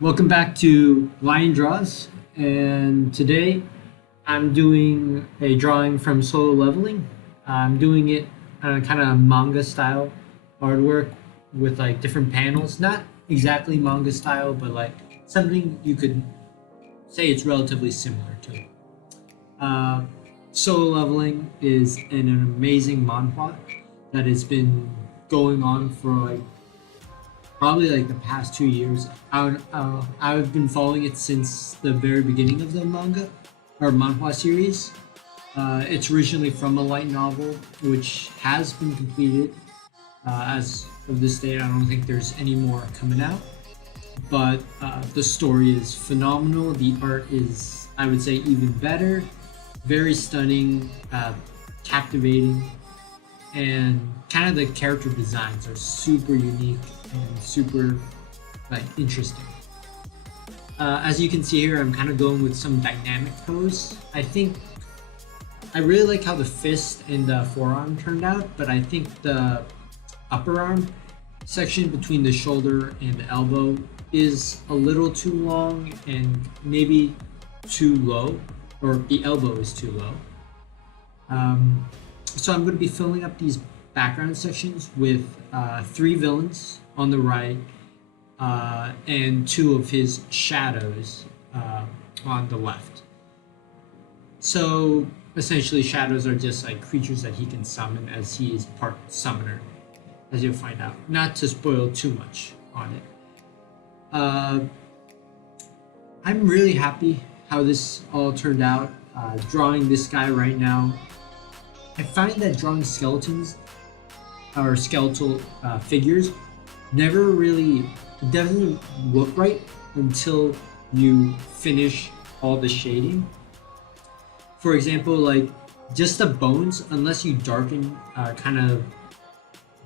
Welcome back to Lion Draws, and today I'm doing a drawing from Solo Leveling. I'm doing it kind of manga style artwork with like different panels, not exactly manga style, but like something you could say it's relatively similar to. Uh, Solo Leveling is an amazing manhwa that has been going on for like probably like the past 2 years. I've been following it since the very beginning of the manga or manhwa series. It's originally from a light novel, which has been completed. As of this date, I don't think there's any more coming out. But the story is phenomenal. The art is, I would say, even better. Very stunning, captivating, and kind of the character designs are super unique and super like interesting. As you can see here, I'm kind of going with some dynamic pose. I think I really like how the fist and the forearm turned out, but I think the upper arm section between the shoulder and the elbow is a little too long and maybe too low, or the elbow is too low. So I'm going to be filling up these background sections with three villains on the right and two of his shadows on the left. So essentially, shadows are just like creatures that he can summon, as he is part summoner, as you'll find out. Not to spoil too much on it. I'm really happy how this all turned out. Drawing this guy right now, I find that drawing skeletons or skeletal figures never really doesn't look right until you finish all the shading. For example, like just the bones, unless you darken kind of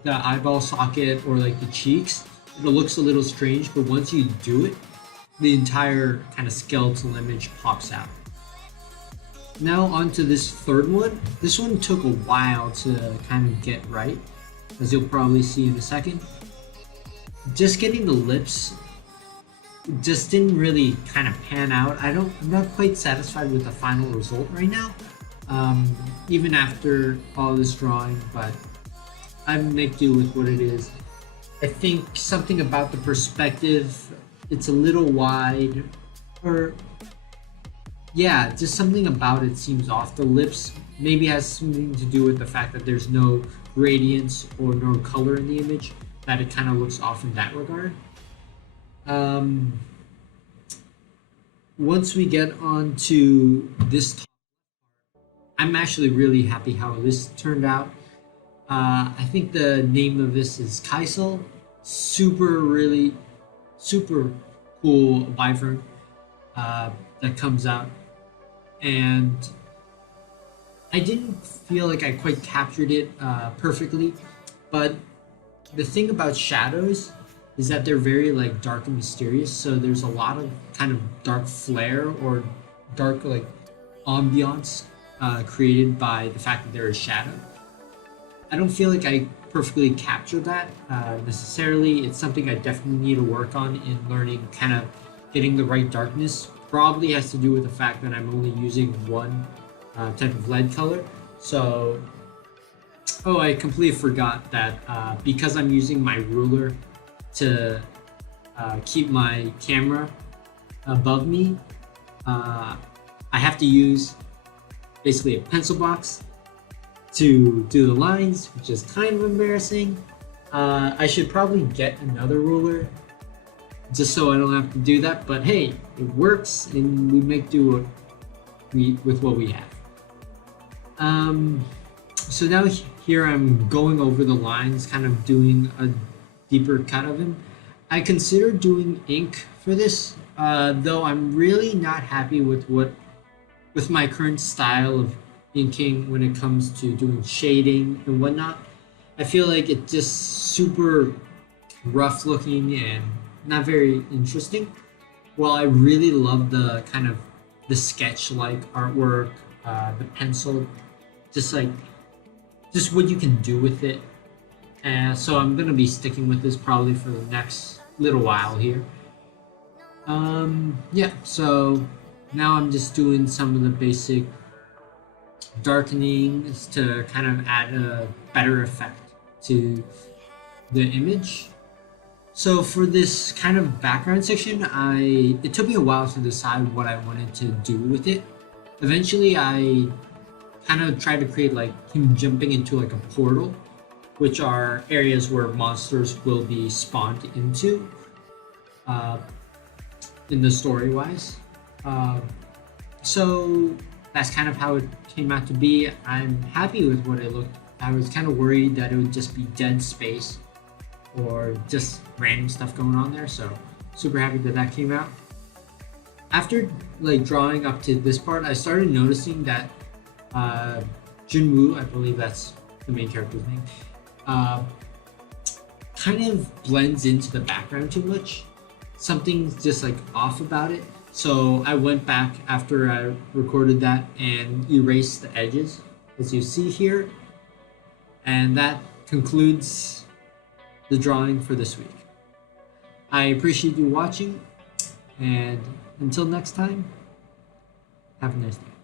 the eyeball socket or like the cheeks, it looks a little strange. But once you do it, the entire kind of skeletal image pops out. Now onto this third one. This one took a while to kind of get right, as you'll probably see in a second. Just getting the lips just didn't really kind of pan out. I'm not quite satisfied with the final result right now, even after all this drawing, but I make do with what it is. I think something about the perspective, it's a little wide, or yeah, just something about it seems off. The lips maybe has something to do with the fact that there's no radiance or no color in the image, that it kind of looks off in that regard. Once we get on to this top, I'm actually really happy how this turned out. I think the name of this is Kaisel. Really super cool wyvern that comes out, and I didn't feel like I quite captured it perfectly, but the thing about shadows is that they're very like dark and mysterious, so there's a lot of kind of dark flair or dark like ambiance created by the fact that there is shadow. I don't feel like I perfectly captured that necessarily. It's something I definitely need to work on in learning, kind of getting the right darkness. Probably has to do with the fact that I'm only using one type of lead color. So, oh, I completely forgot that because I'm using my ruler to keep my camera above me, I have to use basically a pencil box to do the lines, which is kind of embarrassing. I should probably get another ruler just so I don't have to do that, but hey, it works and we make do with what we have. So now here I'm going over the lines, kind of doing a deeper cut of him. I consider doing ink for this, though I'm really not happy with my current style of inking when it comes to doing shading and whatnot. I feel like it's just super rough looking and not very interesting. While I really love the kind of the sketch-like artwork, the pencil, just what you can do with it. And so I'm gonna be sticking with this probably for the next little while here. Yeah, so now I'm just doing some of the basic darkenings to kind of add a better effect to the image. So for this kind of background section, it took me a while to decide what I wanted to do with it. Eventually, I kind of tried to create like him jumping into like a portal, which are areas where monsters will be spawned into uh, in the story wise. Uh, so that's kind of how it came out to be. I'm happy with what it looked. I was kind of worried that it would just be dead space or just random stuff going on there. So super happy that that came out. After like drawing up to this part, I started noticing that uh, Jin-Woo, I believe that's the main character's name, uh, kind of blends into the background too much. Something's just like off about it. So I went back after I recorded that and erased the edges, as you see here. And that concludes the drawing for this week. I appreciate you watching, and until next time, have a nice day.